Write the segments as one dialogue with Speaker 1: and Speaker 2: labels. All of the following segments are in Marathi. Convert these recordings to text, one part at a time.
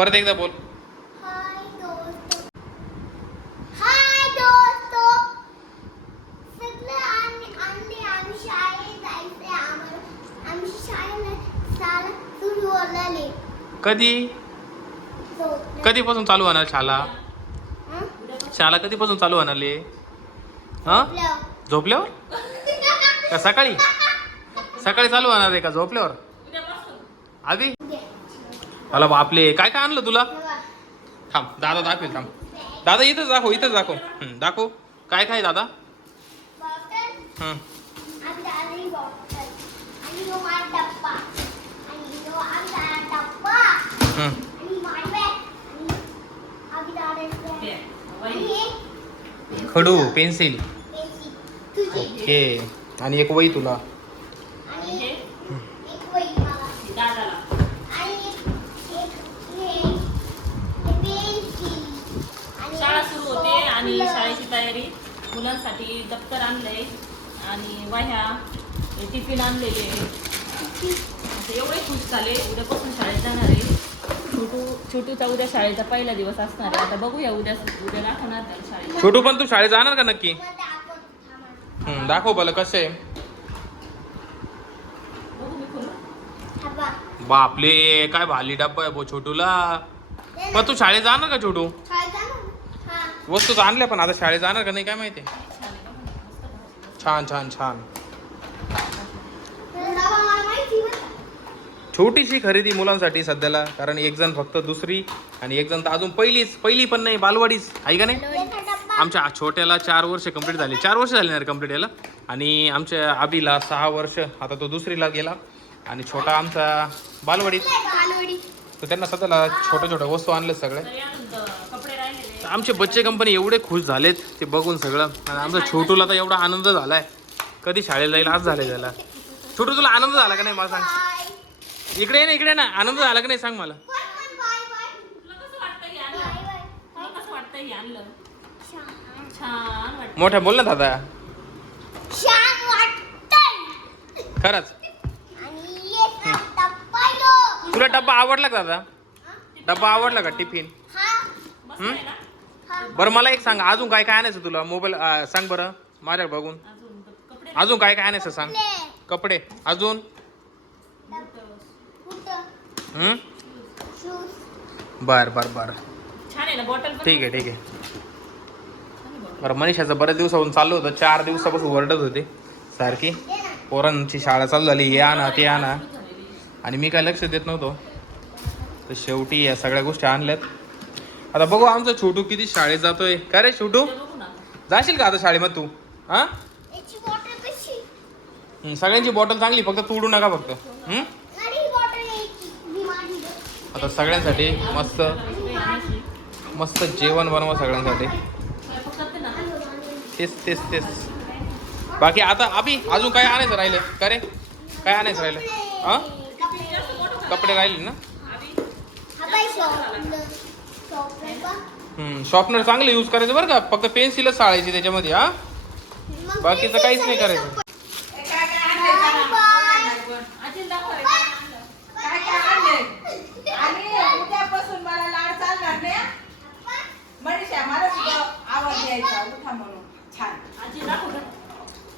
Speaker 1: परत एकदा बोल. कधी? कधीपासून चालू होणार शाळा? शाळा कधीपासून चालू होणार ले हा? झोपल्यावर. का सकाळी? सकाळी चालू होणार आहे का? झोपल्यावर? आधी? मला बापले काय काय आणलं तुला? थांब दादा दाखवेल थांब. दादा इथंच दाखव इथंच दाखव. दाखव. काय काय दादा? खडू पेन्सिल. ओके. आणि एक वही तुला
Speaker 2: आणि एक वही मला आणि एक हे पेन्सिल आणि
Speaker 3: शाळा सुरू होते आणि
Speaker 2: फुलं.
Speaker 3: शाळेची तयारी मुलांसाठी दप्तर आणलंय आणि वह्या टिफिन आणलेले आता एवढे खुश झाले उद्यापासून शाळेत जाणार आहे. छोटू छोटूचा उद्या शाळेचा पहिला दिवस असणार आहे. आता बघूया उद्या उद्या दाखवणार त्याला शाळेत.
Speaker 1: छोटू पण तू शाळेत जाणार का नक्की?
Speaker 2: मग दाखव
Speaker 1: बरं कसं आहे.
Speaker 3: बघू मी खोलू
Speaker 2: थांबा.
Speaker 1: बापले काय भाली डब्बा आहे बो छोटूला. पण तू शाळेत जाणार का छोटू. वस्तू तर आणल्या पण आता शाळेत जाणार का नाही काय माहिती? छान छान छान. छोटीशी खरेदी मुलांसाठी सध्याला कारण एक जण फक्त दुसरी आणि एक जण तर अजून पहिलीच. पहिली पण नाही बालवाडीच. आहे का नाही? आमच्या छोट्याला चार वर्ष कंप्लीट झाली. चार वर्ष झाली ना कंप्लीट याला. आणि आमच्या आबीला सहा वर्ष. आता तो दुसरीला गेला. आणि छोटा आमचा बालवाडीत. तर त्यांना सध्याला छोट्या छोट्या वस्तू आणल्या सगळ्या
Speaker 3: तरी अजून द- कपडे राहिलेले
Speaker 1: तर आमचे बच्चे कंपनी एवढे खुश झालेत ते बघून सगळं. आणि आमचा छोटूला तर एवढा आनंद झालाय. कधी शाळेला जाईल आज झालाय त्याला. छोटू तुला आनंद झाला का नाही? मला सांग. इकडे ना इकडे ना. आनंद झाला का नाही? सांग मला. मोठ्या बोल ना दादा. खरंच. तुला डब्बा आवडला का दादा? डब्बा आवडला का टिफिन? बरं मला एक सांग अजून काय काय आणायचं तुला मोबाईल सांग बरं माझ्याकडे बघून
Speaker 3: अजून
Speaker 1: काय काय आणायचं सांग. कपडे अजून. बर बर बर
Speaker 3: ना
Speaker 1: ठीक आहे ठीक आहे. बरं मनीषाचं बऱ्याच दिवसापासून चालू होतं चार दिवसापासून ओरडत होते सारखी
Speaker 2: ना.
Speaker 1: पोरांची शाळा चालू झाली हे आणा ते आणा. आणि मी काय लक्ष देत नव्हतो तर शेवटी या सगळ्या गोष्टी आणल्यात आता बघू आमचा छोटू किती शाळेत जातोय. का रे छोटू? जाशील का आता शाळेमध्ये तू? हा? सगळ्यांची बॉटल चांगली फक्त तोडू नका फक्त. आता सगळ्यांसाठी मस्त. मस्त जेवण बनवा सगळ्यांसाठी. तेच तेच तेच. बाकी आता अभि अजून काय आणायचं राहिलं का रे? काय आणायचं राहिलं हा? कपडे राहिले ना? शॉर्पनर चांगलं यूज करायचं बरं का? फक्त पेन्सिलच साळायची त्याच्यामध्ये हा? बाकीचं काहीच नाही करायचं.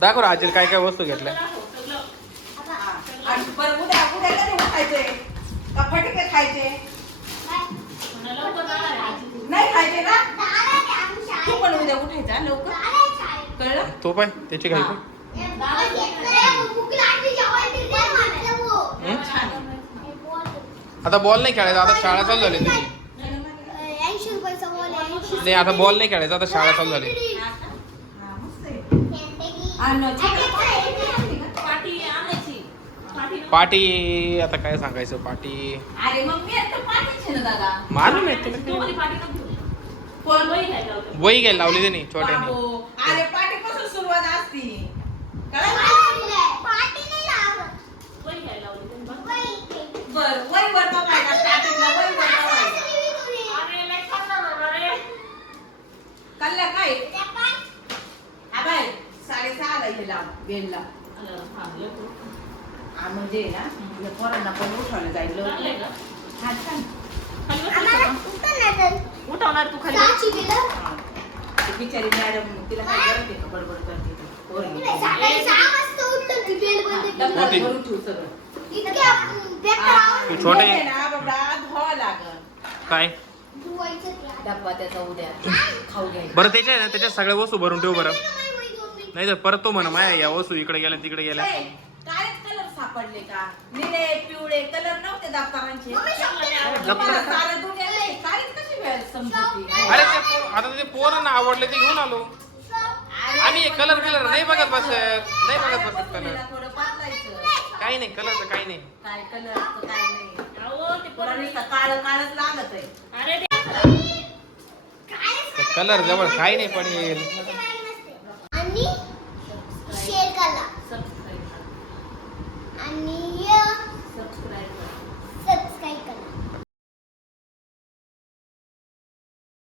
Speaker 3: दाखव काय
Speaker 4: काय
Speaker 3: आजी
Speaker 1: आजीला काय काय वस्तू घेतल्या.
Speaker 4: खायचे
Speaker 3: म्हणलं लवकर जाणार आहे आजी.
Speaker 4: नाही खायचे ना. तू पण उद्या उठायचा लवकर
Speaker 2: दादा आहे शाळेत.
Speaker 4: कळलं
Speaker 1: तो पाय त्याची
Speaker 2: बॉल.
Speaker 1: आता बॉल नाही खेळायचा आता शाळा चालू झाली तुझी
Speaker 2: ऐंशी.
Speaker 1: नाही आता बॉल नाही खेळायचा आता शाळा चालू झाली
Speaker 4: हा का? हा, मस्त आहे.
Speaker 2: खेळते
Speaker 4: आणि
Speaker 2: की-
Speaker 4: छोटं पाय आहे का?
Speaker 3: पाटी आणायची पाटी
Speaker 1: आता काय सांगायचं पाटी
Speaker 4: अरे मग मी आता पाठीचे ना दादा
Speaker 1: मालूम आहे तुला
Speaker 3: तू.
Speaker 4: कोण
Speaker 3: वही घ्यायला होतं.
Speaker 1: वही घ्यायला लावली त्यांनी छोट्याने
Speaker 4: बाबो. अरे पाठीपासून सुरुवात असती कळलं
Speaker 2: पाटी नाही लावत.
Speaker 3: वही घ्यायला लावली त्यांनी बघ.
Speaker 4: बर वय वर बघायला वय बघायला.
Speaker 3: अरे, लय रे.
Speaker 4: काय
Speaker 2: त्या पाय-
Speaker 4: हा बाय साडेसहाला इथे लाव बेलला
Speaker 3: आलं, हा, येतो.
Speaker 4: म्हणजे ना पोरांना पण उठवलं जाईल? हा छान
Speaker 3: लावणार तू खाली
Speaker 4: हा. ती बिचारी मॅडम तिला काय का? बडबड करते ती? पोरगी. भरून ठेवू सगळं. हा.
Speaker 1: तू छोटे-
Speaker 4: ना बाबा धुवावं लागल.
Speaker 1: काय.
Speaker 4: डब्बा त्याचा उद्या खाऊ घ्यायचा.
Speaker 1: बरं त्याच्या आहे ना त्याच्यात सगळ्या वस्तू भरून ठेव बरं.
Speaker 2: नाही,
Speaker 1: तर परत तो म्हणा माया या वस्तू इकडे गेल्या तिकडे गेल्या.
Speaker 4: सापडले का? निळे पिवळे कलर नव्हते तुम्हाला सारं कशी वेळ समजते?
Speaker 1: अरे ते पो- आता ते पोरांना आवडले ते घेऊन आलो. आम्ही कलर कलर नाही बघत बसत नाही बघत बसत कलर
Speaker 4: थोडं पातळायचं
Speaker 1: काही नाही कलरचं काही नाही.
Speaker 4: काय कलर काय नाही.
Speaker 3: अहो ते
Speaker 4: तुला
Speaker 3: पोरांनी-
Speaker 4: नुसतं काळ काळच लागत आहे
Speaker 3: अरे ते
Speaker 1: कलर जवळ काही नाही पण येईल